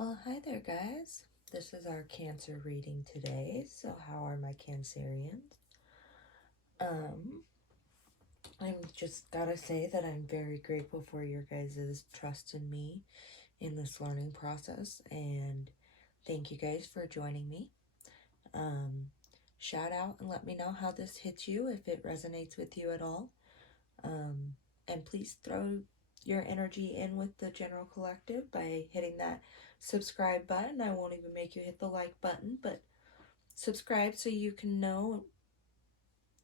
Well, hi there, guys. This is our Cancer reading today. So, how are my Cancerians? I'm just gotta say that I'm very grateful for your guys' trust in me in this learning process, and thank you guys for joining me. Shout out and let me know how this hits you, if it resonates with you at all. And please throw your energy in with the general collective by hitting that subscribe button. I won't even make you hit the like button, but subscribe so you can know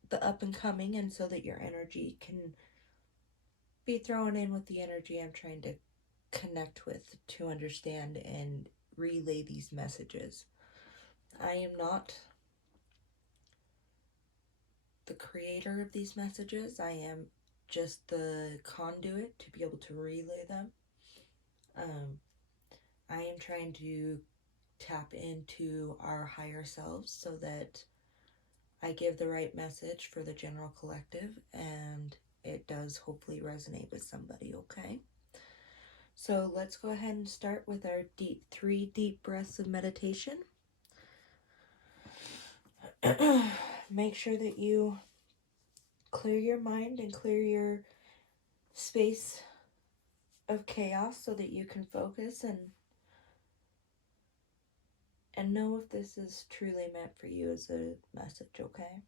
the up and coming, and so that your energy can be thrown in with the energy I'm trying to connect with to understand and relay these messages. I am not the creator of these messages. I am just the conduit to be able to relay them. I am trying to tap into our higher selves so that I give the right message for the general collective and it does hopefully resonate with somebody, okay? So let's go ahead and start with our three deep breaths of meditation. Make sure that you clear your mind and clear your space of chaos so that you can focus and know if this is truly meant for you as a message, okay?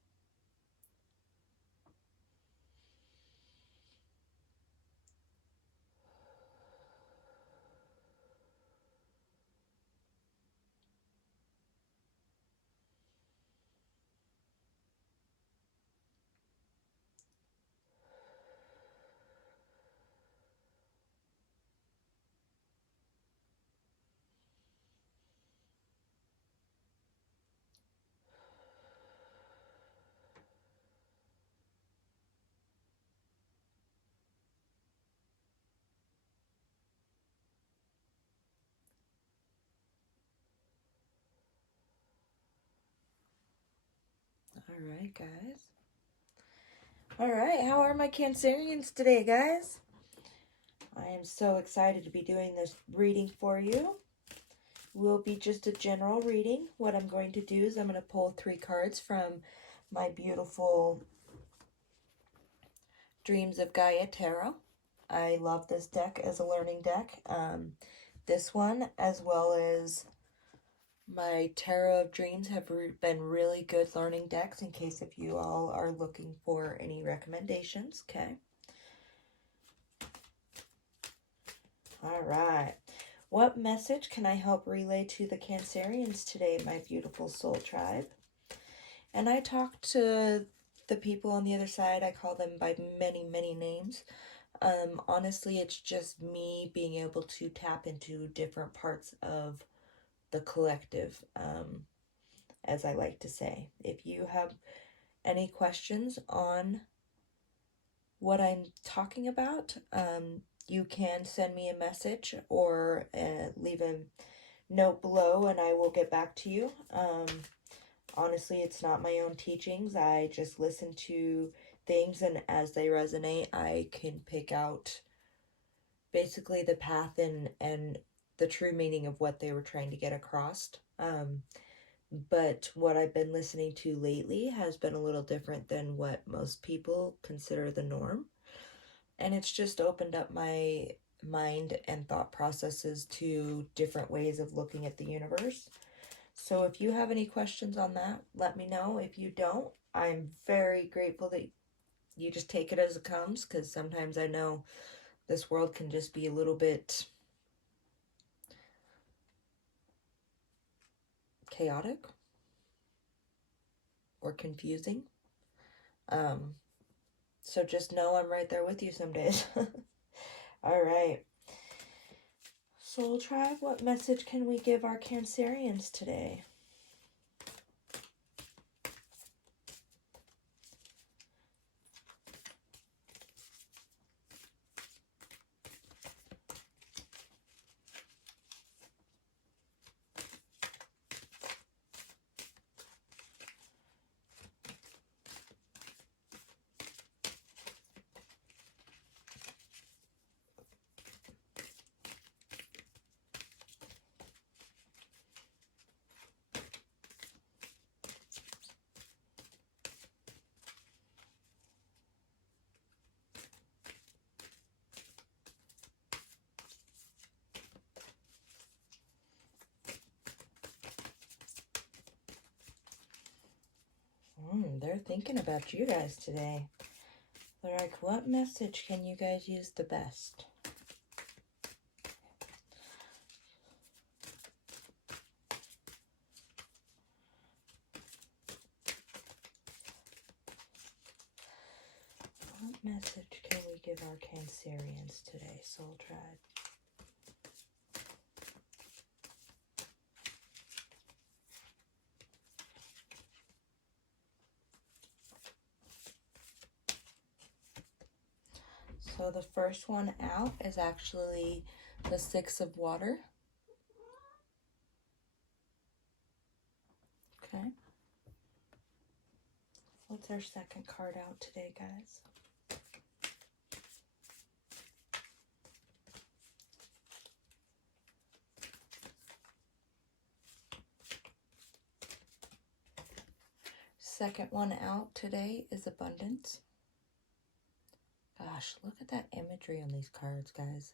All right, guys. All right, how are my Cancerians today, guys? I am so excited to be doing this reading for you. Will be just a general reading. What I'm going to do is I'm going to pull 3 cards from my beautiful Dreams of Gaia Tarot. I love this deck as a learning deck. This one, as well as my Tarot of Dreams, have been really good learning decks in case if you all are looking for any recommendations, okay? All right. What message can I help relay to the Cancerians today, my beautiful soul tribe? And I talk to the people on the other side. I call them by many, many names. Honestly, it's just me being able to tap into different parts of the collective, as I like to say. If you have any questions on what I'm talking about, you can send me a message or leave a note below and I will get back to you. Honestly, it's not my own teachings. I just listen to things, and as they resonate, I can pick out basically the path and the true meaning of what they were trying to get across. But what I've been listening to lately has been a little different than what most people consider the norm. And it's just opened up my mind and thought processes to different ways of looking at the universe. So if you have any questions on that, let me know. If you don't, I'm very grateful that you just take it as it comes, because sometimes I know this world can just be a little bit chaotic or confusing. So just know I'm right there with you some days. All right. Soul Tribe, what message can we give our Cancerians today? They're thinking about you guys today. They're like, what message can you guys use the best? What message can we give our Cancerians today, Soul Tribe? So the first one out is actually the Six of Water. Okay. What's our second card out today, guys? Second one out today is Abundance. Gosh, look at that imagery on these cards, guys.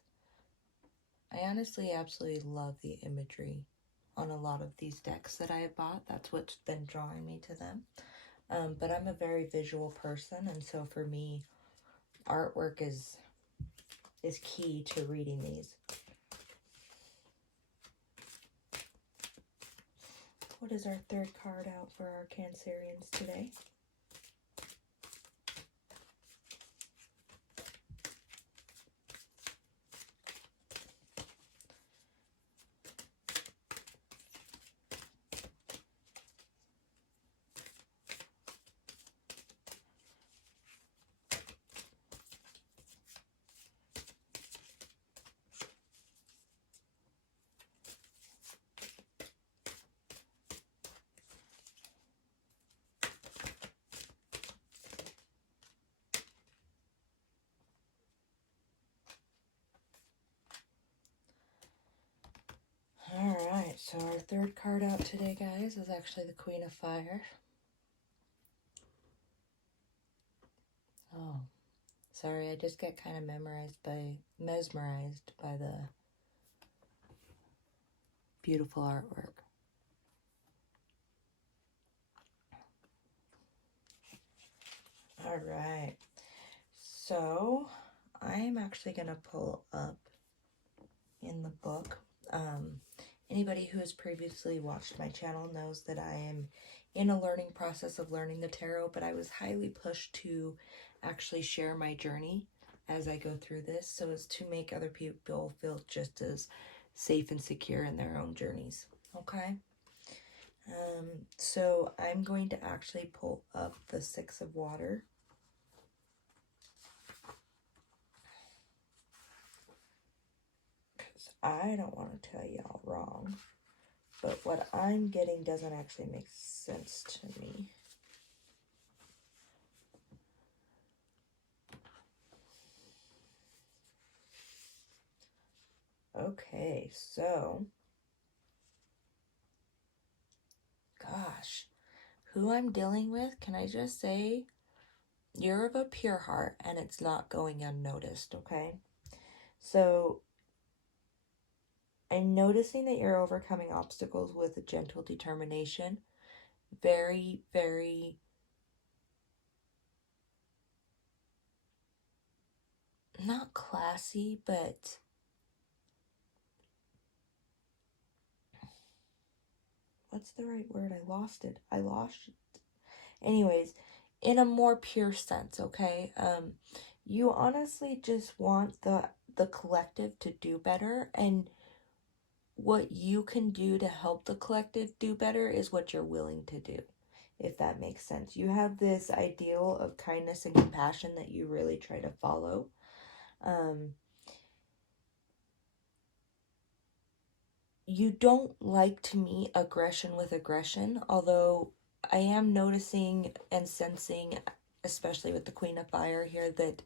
I honestly absolutely love the imagery on a lot of these decks that I have bought. That's what's been drawing me to them. But I'm a very visual person, and so for me, artwork is key to reading these. What is our third card out for our Cancerians today? Alright, so our third card out today, guys, is actually the Queen of Fire. Oh, sorry, I just get kind of mesmerized by the beautiful artwork. Alright, so I'm actually going to pull up in the book. Anybody who has previously watched my channel knows that I am in a learning process of learning the tarot, but I was highly pushed to actually share my journey as I go through this, so as to make other people feel just as safe and secure in their own journeys. Okay? So I'm going to actually pull up the Six of Water. Because I don't want to tell y'all wrong. But what I'm getting doesn't actually make sense to me. Okay, so, gosh, who I'm dealing with, can I just say, you're of a pure heart and it's not going unnoticed, okay? So, I'm noticing that you're overcoming obstacles with a gentle determination. Very, very not classy, but what's the right word? I lost it. Anyways, in a more pure sense, okay? You honestly just want the collective to do better, and what you can do to help the collective do better is what you're willing to do, if that makes sense. You have this ideal of kindness and compassion that you really try to follow. You don't like to meet aggression with aggression, although I am noticing and sensing, especially with the Queen of Fire here, that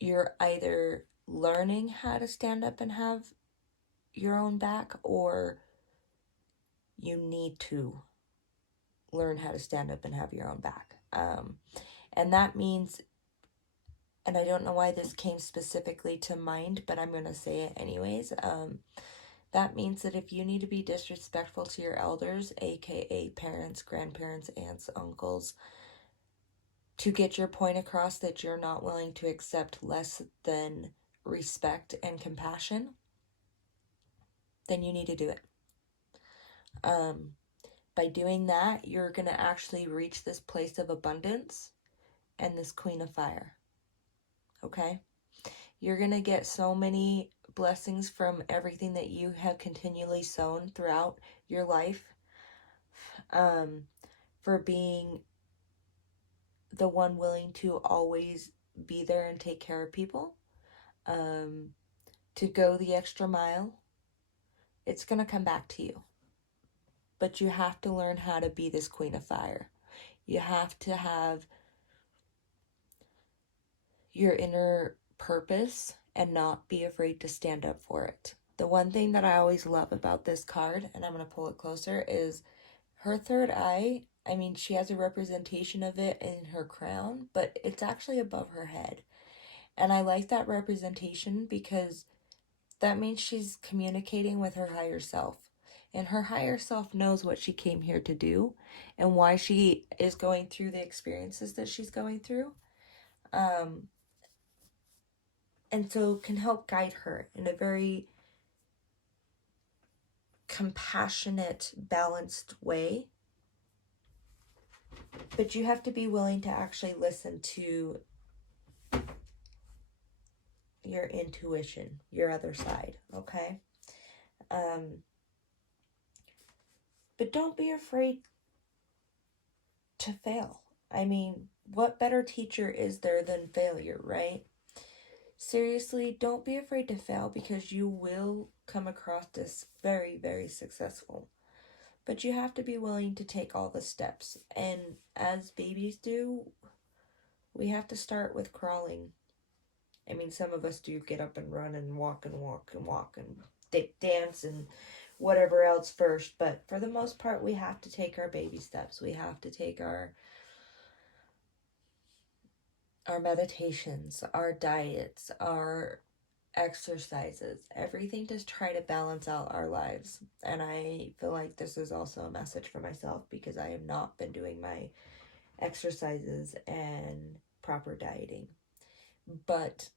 you're either learning how to stand up and have your own back, or you need to learn how to stand up and have your own back. And that means, and I don't know why this came specifically to mind, but I'm going to say it anyways. That means that if you need to be disrespectful to your elders, aka parents, grandparents, aunts, uncles, to get your point across that you're not willing to accept less than respect and compassion, then you need to do it. By doing that, you're going to actually reach this place of abundance and this Queen of Fire. Okay? You're going to get so many blessings from everything that you have continually sown throughout your life, for being the one willing to always be there and take care of people, to go the extra mile. It's going to come back to you. But you have to learn how to be this Queen of Fire. You have to have your inner purpose and not be afraid to stand up for it. The one thing that I always love about this card, and I'm going to pull it closer, is her third eye. I mean, she has a representation of it in her crown, but it's actually above her head. And I like that representation because that means she's communicating with her higher self. And her higher self knows what she came here to do and why she is going through the experiences that she's going through. And so can help guide her in a very compassionate, balanced way. But you have to be willing to actually listen to your intuition, your other side, okay? But don't be afraid to fail. I mean, what better teacher is there than failure, right? Seriously, don't be afraid to fail because you will come across as very, very successful. But you have to be willing to take all the steps. And as babies do, we have to start with crawling. I mean, some of us do get up and run and walk and walk and walk and dance and whatever else first. But for the most part, we have to take our baby steps. We have to take our meditations, our diets, our exercises, everything to try to balance out our lives. And I feel like this is also a message for myself because I have not been doing my exercises and proper dieting. But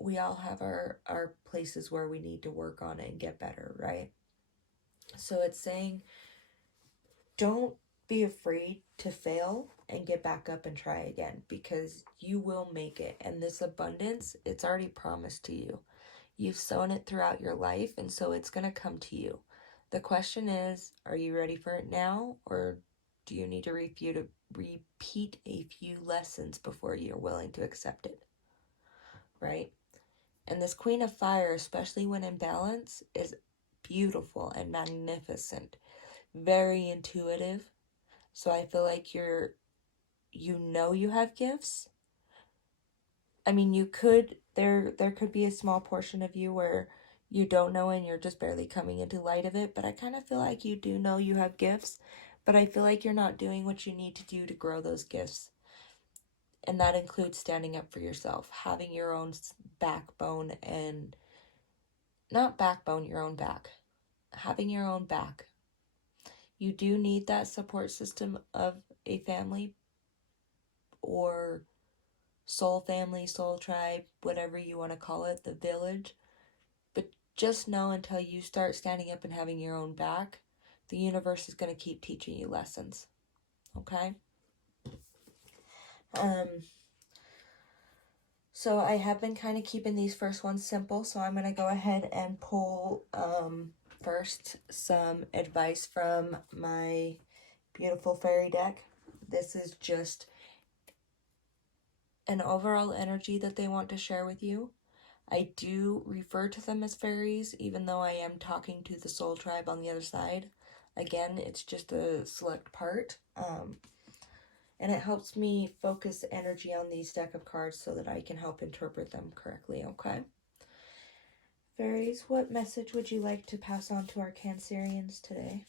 we all have our places where we need to work on it and get better, right? So it's saying, don't be afraid to fail and get back up and try again because you will make it. And this abundance, it's already promised to you. You've sown it throughout your life, and so it's going to come to you. The question is, are you ready for it now, or do you need to repeat a few lessons before you're willing to accept it? Right? And this Queen of Fire, especially when in balance, is beautiful and magnificent. Very intuitive. So I feel like you have gifts. I mean, there could be a small portion of you where you don't know and you're just barely coming into light of it, but I kind of feel like you do know you have gifts, but I feel like you're not doing what you need to do to grow those gifts. And that includes standing up for yourself, having your own backbone and not backbone, your own back. Having your own back. You do need that support system of a family or soul family, soul tribe, whatever you want to call it, the village. But just know until you start standing up and having your own back, the universe is going to keep teaching you lessons. Okay? So I have been kind of keeping these first ones simple, so I'm going to go ahead and pull first some advice from my beautiful fairy deck. This is just an overall energy that they want to share with you. I do refer to them as fairies, even though I am talking to the soul tribe on the other side. Again, it's just a select part. And it helps me focus energy on these deck of cards so that I can help interpret them correctly, okay? Fairies, what message would you like to pass on to our Cancerians today?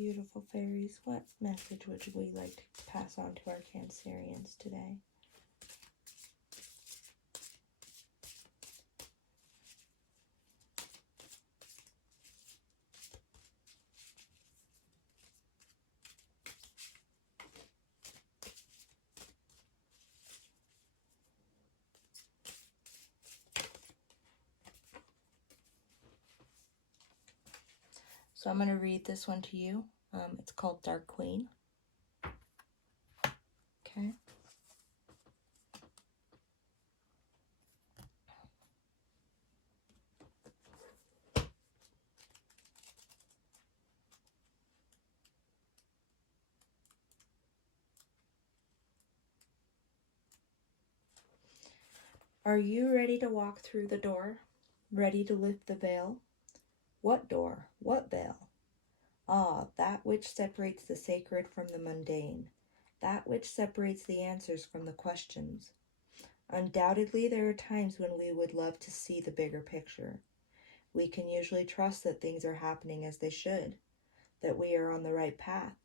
Beautiful fairies, what message would we like to pass on to our Cancerians today? So I'm going to read this one to you. It's called Dark Queen. Okay. Are you ready to walk through the door? Ready to lift the veil? What door? What veil? Ah, that which separates the sacred from the mundane. That which separates the answers from the questions. Undoubtedly, there are times when we would love to see the bigger picture. We can usually trust that things are happening as they should, that we are on the right path,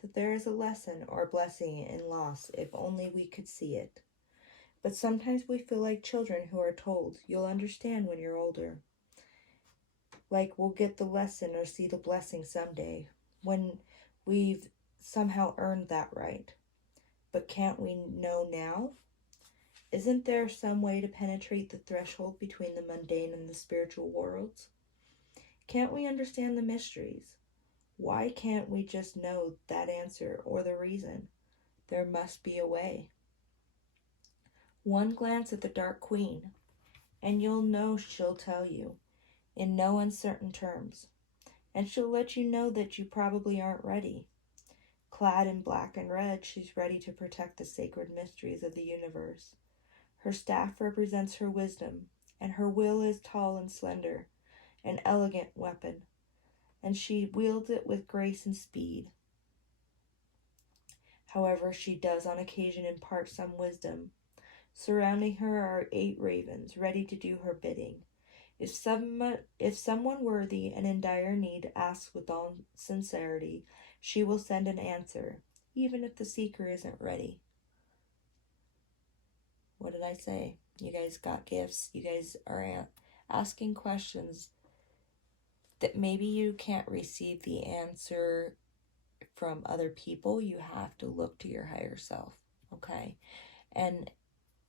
that there is a lesson or blessing in loss if only we could see it. But sometimes we feel like children who are told, you'll understand when you're older. Like we'll get the lesson or see the blessing someday, when we've somehow earned that right. But can't we know now? Isn't there some way to penetrate the threshold between the mundane and the spiritual worlds? Can't we understand the mysteries? Why can't we just know that answer or the reason? There must be a way. One glance at the Dark Queen, and you'll know she'll tell you, in no uncertain terms. And she'll let you know that you probably aren't ready. Clad in black and red, she's ready to protect the sacred mysteries of the universe. Her staff represents her wisdom, and her will is tall and slender, an elegant weapon, and she wields it with grace and speed. However, she does on occasion impart some wisdom. Surrounding her are 8 ravens, ready to do her bidding. If someone worthy and in dire need asks with all sincerity, she will send an answer, even if the seeker isn't ready. What did I say? You guys got gifts. You guys are asking questions that maybe you can't receive the answer from other people. You have to look to your higher self, okay? And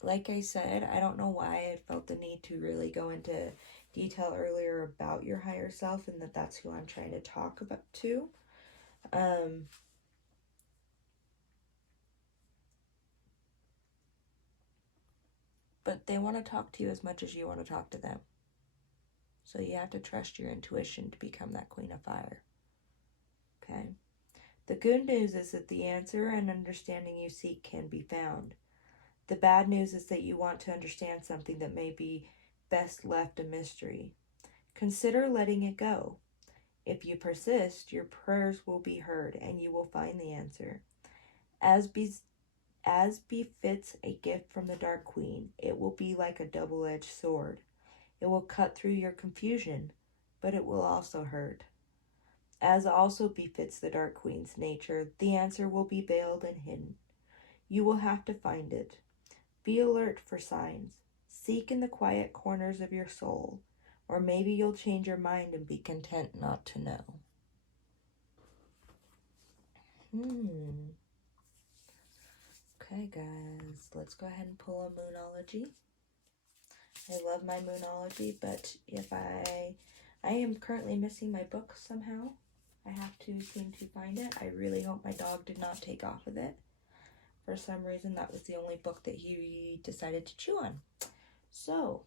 like I said, I don't know why I felt the need to really go into detail earlier about your higher self, and that's who I'm trying to talk about to. But they want to talk to you as much as you want to talk to them. So you have to trust your intuition to become that Queen of Fire. Okay? The good news is that the answer and understanding you seek can be found. The bad news is that you want to understand something that may be best left a mystery. Consider letting it go. If you persist, your prayers will be heard and you will find the answer. As befits a gift from the Dark Queen, it will be like a double-edged sword. It will cut through your confusion, but it will also hurt. As also befits the Dark Queen's nature, the answer will be veiled and hidden. You will have to find it. Be alert for signs. Seek in the quiet corners of your soul, or maybe you'll change your mind and be content not to know. Okay, guys, let's go ahead and pull a Moonology. I love my Moonology, but if I am currently missing my book somehow. I have to seem to find it. I really hope my dog did not take off with it. For some reason, that was the only book that he decided to chew on. So,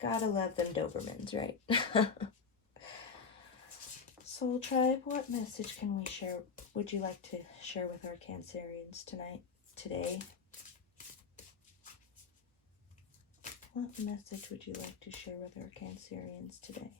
gotta love them Dobermans, right? Soul Tribe, what message can we share? Would you like to share with our Cancerians today? What message would you like to share with our Cancerians today?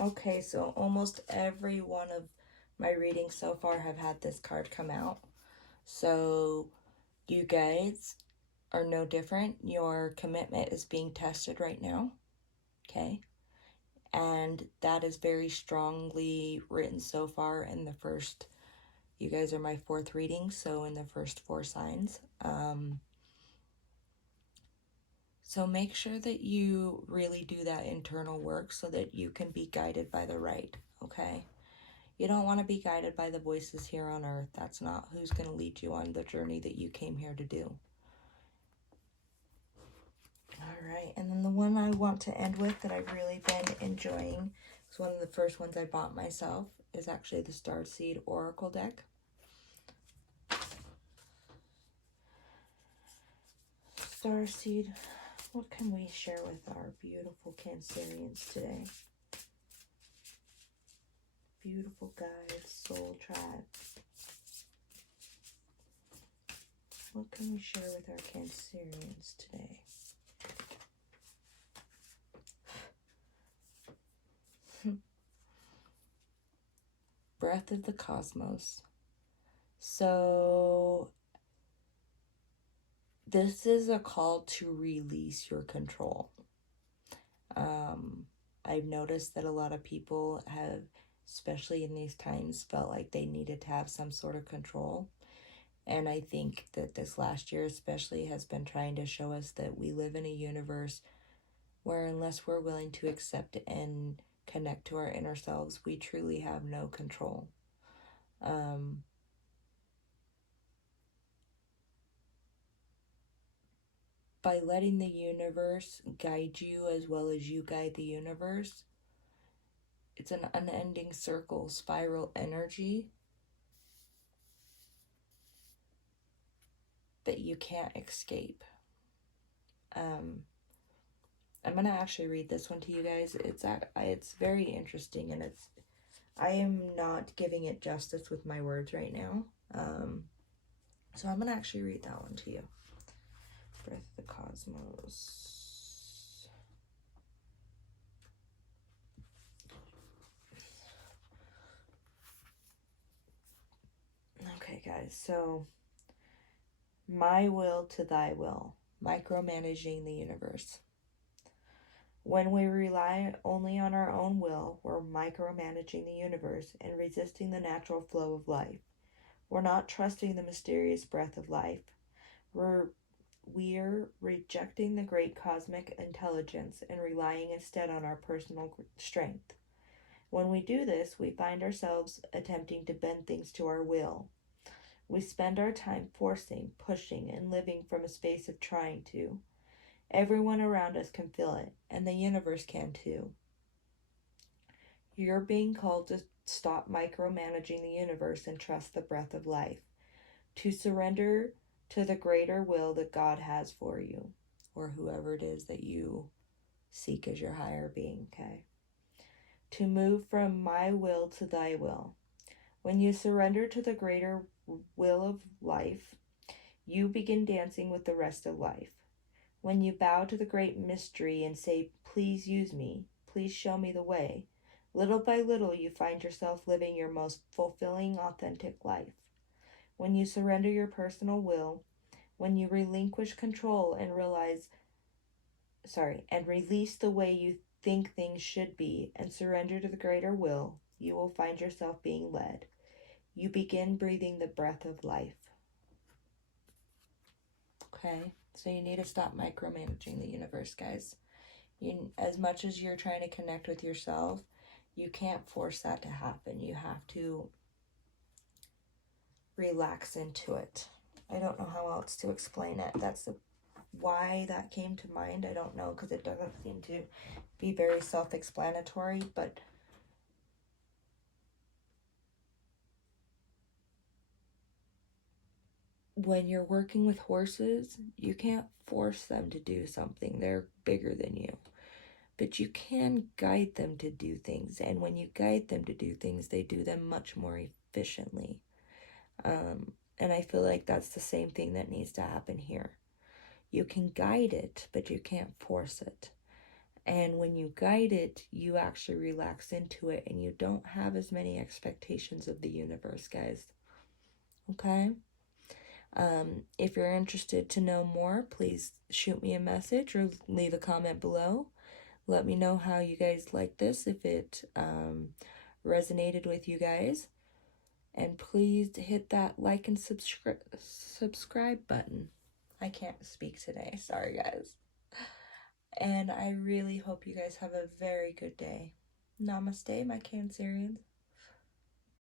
Okay, so almost every one of my readings so far have had this card come out. So you guys are no different. Your commitment is being tested right now. Okay. And that is very strongly written so far in the first, you guys are my fourth reading, so in the first 4 signs. So make sure that you really do that internal work so that you can be guided by the right, okay? You don't want to be guided by the voices here on earth. That's not who's going to lead you on the journey that you came here to do. All right, and then the one I want to end with that I've really been enjoying, it's one of the first ones I bought myself, is actually the Starseed Oracle deck. Starseed, what can we share with our beautiful Cancerians today? Beautiful guides, soul tribe. What can we share with our Cancerians today? Breath of the Cosmos. So this is a call to release your control. I've noticed that a lot of people have, especially in these times, felt like they needed to have some sort of control. And I think that this last year especially has been trying to show us that we live in a universe where unless we're willing to accept and connect to our inner selves, we truly have no control. By letting the universe guide you as well as you guide the universe, it's an unending circle, spiral energy that you can't escape. I'm gonna actually read this one to you guys. It's very interesting, and I am not giving it justice with my words right now. So I'm gonna actually read that one to you. Breath of the Cosmos. Okay, guys, so my will to thy will, micromanaging the universe. When we rely only on our own will, we're micromanaging the universe and resisting the natural flow of life. We're not trusting the mysterious breath of life. We're rejecting the great cosmic intelligence and relying instead on our personal strength. When we do this, we find ourselves attempting to bend things to our will. We spend our time forcing, pushing, and living from a space of trying to. Everyone around us can feel it, and the universe can too. You're being called to stop micromanaging the universe and trust the breath of life, to surrender to the greater will that God has for you, or whoever it is that you seek as your higher being, okay? To move from my will to thy will. When you surrender to the greater will of life, you begin dancing with the rest of life. When you bow to the great mystery and say, please use me, please show me the way, little by little you find yourself living your most fulfilling, authentic life. When you surrender your personal will, when you relinquish control and release the way you think things should be and surrender to the greater will, you will find yourself being led. You begin breathing the breath of life. Okay, so you need to stop micromanaging the universe, guys. As much as you're trying to connect with yourself, you can't force that to happen. You have to relax into it. I don't know how else to explain it. That's why that came to mind. I don't know, because it doesn't seem to be very self-explanatory, but when you're working with horses, you can't force them to do something. They're bigger than you. But you can guide them to do things. And when you guide them to do things, they do them much more efficiently. And I feel like that's the same thing that needs to happen here. You can guide it, but you can't force it. And when you guide it, you actually relax into it and you don't have as many expectations of the universe, guys. Okay? If you're interested to know more, please shoot me a message or leave a comment below. Let me know how you guys like this, if it resonated with you guys. And please hit that like and subscribe button. I can't speak today. Sorry, guys. And I really hope you guys have a very good day. Namaste, my Cancerians.